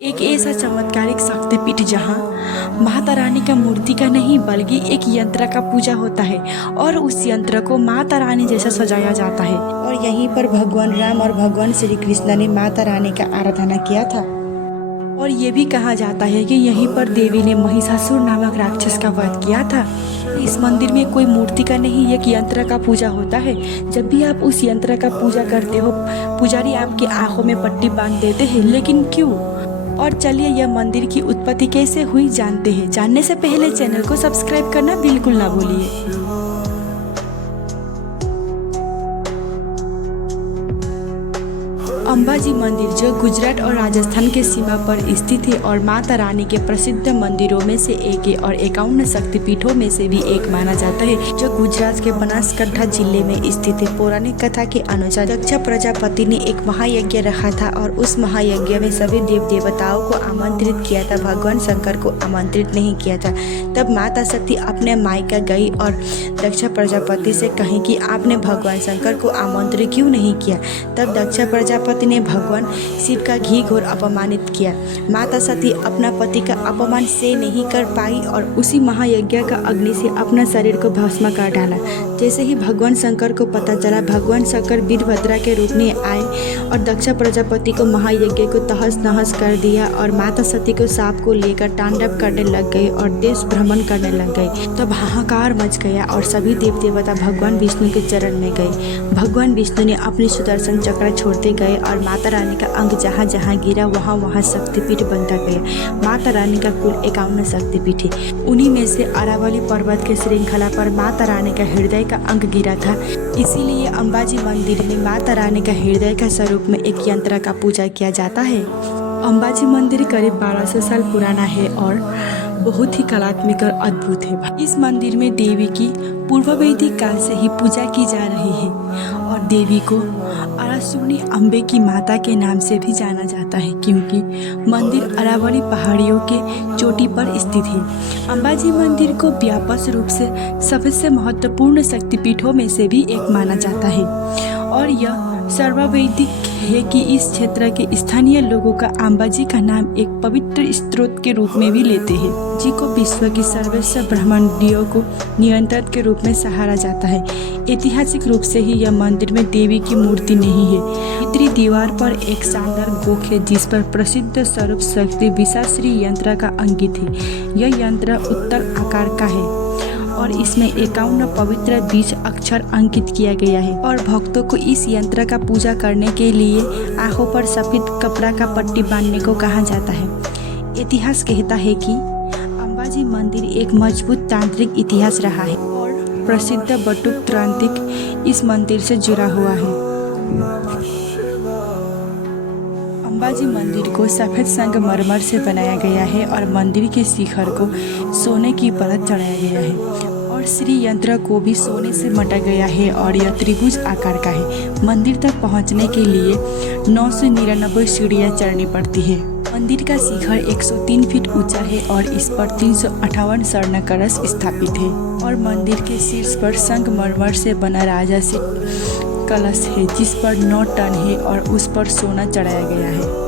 एक ऐसा चमत्कारिक शक्तिपीठ जहाँ माता रानी का मूर्ति का नहीं बल्कि एक यंत्र का पूजा होता है और उस यंत्र को माता रानी जैसा सजाया जाता है। और यहीं पर भगवान राम और भगवान श्री कृष्ण ने माता रानी का आराधना किया था। और ये भी कहा जाता है कि यहीं पर देवी ने महिषासुर नामक राक्षस का वध किया था। इस मंदिर में कोई मूर्ति का नहीं, एक यंत्र का पूजा होता है। जब भी आप उस यंत्र का पूजा करते हो, पुजारी आपकी आंखों में पट्टी बांध देते हैं। लेकिन क्यों? और चलिए यह मंदिर की उत्पत्ति कैसे हुई जानते हैं। जानने से पहले चैनल को सब्सक्राइब करना बिल्कुल ना भूलिए। अंबाजी मंदिर जो गुजरात और राजस्थान के सीमा पर स्थित है और माता रानी के प्रसिद्ध मंदिरों में से एक है और 51 शक्तिपीठों में से भी एक माना जाता है, जो गुजरात के बनासकांठा जिले में स्थित है। पौराणिक कथा के अनुसार दक्ष प्रजापति ने एक महायज्ञ रखा था और उस महायज्ञ में सभी देव देवताओं को आमंत्रित किया था, भगवान शंकर को आमंत्रित नहीं किया था। तब माता सती अपने मायका गई और दक्ष प्रजापति से कही कि आपने भगवान शंकर को आमंत्रित क्यों नहीं किया। तब दक्ष प्रजापति ने भगवान शिव का घी घोर अपमानित किया। माता सती अपना पति का अपमान से नहीं कर पाई और उसी महायज्ञ का अग्नि से अपना शरीर को भस्म कर डाला। जैसे ही भगवान शंकर को पता चला, भगवान शंकर वीरभद्रा के रूप में आए और दक्ष प्रजापति को महायज्ञ को तहस नहस कर दिया और माता सती को सांप को लेकर तांडव करने लग गई और देश भ्रमण करने लग गई। तब हाहाकार मच गया और सभी देव देवता भगवान विष्णु के चरण में गए। भगवान विष्णु ने अपनी सुदर्शन चक्र छोड़ते गए और माता रानी का अंग जहाँ जहाँ गिरा वहाँ वहाँ शक्तिपीठ बनता गया। माता रानी का कुल 51 शक्तिपीठ है। उन्हीं में से अरावली पर्वत के श्रृंखला पर माता रानी का हृदय का अंग गिरा था। इसीलिए अंबाजी मंदिर में माता रानी का हृदय का स्वरूप में एक यंत्र का पूजा किया जाता है। अंबाजी मंदिर करीब 1200 साल पुराना है और बहुत ही कलात्मक और अद्भुत है। इस मंदिर में देवी की पूर्व वैदिक काल से ही पूजा की जा रही है और देवी को अरासुनी अम्बे की माता के नाम से भी जाना जाता है, क्योंकि मंदिर अरावली पहाड़ियों के चोटी पर स्थित है। अंबाजी मंदिर को व्यापक रूप से सबसे महत्वपूर्ण शक्तिपीठों में से भी एक माना जाता है और यह सर्ववैदिक है कि इस क्षेत्र के स्थानीय लोगों का अंबाजी का नाम एक पवित्र स्रोत के रूप में भी लेते हैं, जिसको विश्व की सर्वश्रेष्ठ ब्रह्मांडियों को नियंत्रण के रूप में सहारा जाता है। ऐतिहासिक रूप से ही यह मंदिर में देवी की मूर्ति नहीं है। भीतरी दीवार पर एक शानदार गोख है जिस पर प्रसिद्ध स्वरूप शक्ति विशाश्री यंत्र का अंकित है। यह यंत्र उत्तल आकार का है और इसमें 51 पवित्र बीज अक्षर अंकित किया गया है और भक्तों को इस यंत्र का पूजा करने के लिए आंखों पर सफेद कपड़ा का पट्टी बांधने को कहा जाता है। इतिहास कहता है कि अंबाजी मंदिर एक मजबूत तांत्रिक इतिहास रहा है और प्रसिद्ध बटुक तांत्रिक इस मंदिर से जुड़ा हुआ है। अंबाजी मंदिर को सफेद संगमरमर से बनाया गया है और मंदिर के शिखर को सोने की परत चढ़ाया गया है और श्री यंत्र को भी सोने से मटा गया है और यह त्रिभुज आकार का है। मंदिर तक पहुंचने के लिए 999 सीढ़ियां चढ़नी पड़ती है। मंदिर का शिखर 103 फीट ऊंचा है और इस पर 358 स्वर्ण कलश स्थापित है और मंदिर के शीर्ष पर संगमरमर से बना राजा से कलश है जिस पर 9 टन है और उस पर सोना चढ़ाया गया है।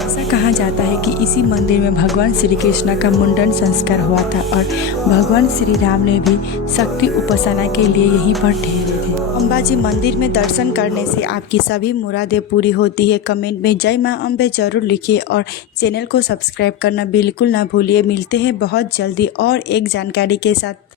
ऐसा कहा जाता है कि इसी मंदिर में भगवान श्री कृष्ण का मुंडन संस्कार हुआ था और भगवान श्री राम ने भी शक्ति उपासना के लिए यहीं पर ठहरे थे। अंबाजी मंदिर में दर्शन करने से आपकी सभी मुरादें पूरी होती है। कमेंट में जय मां अम्बे जरूर लिखिए और चैनल को सब्सक्राइब करना बिल्कुल ना भूलिए। मिलते हैं बहुत जल्दी और एक जानकारी के साथ।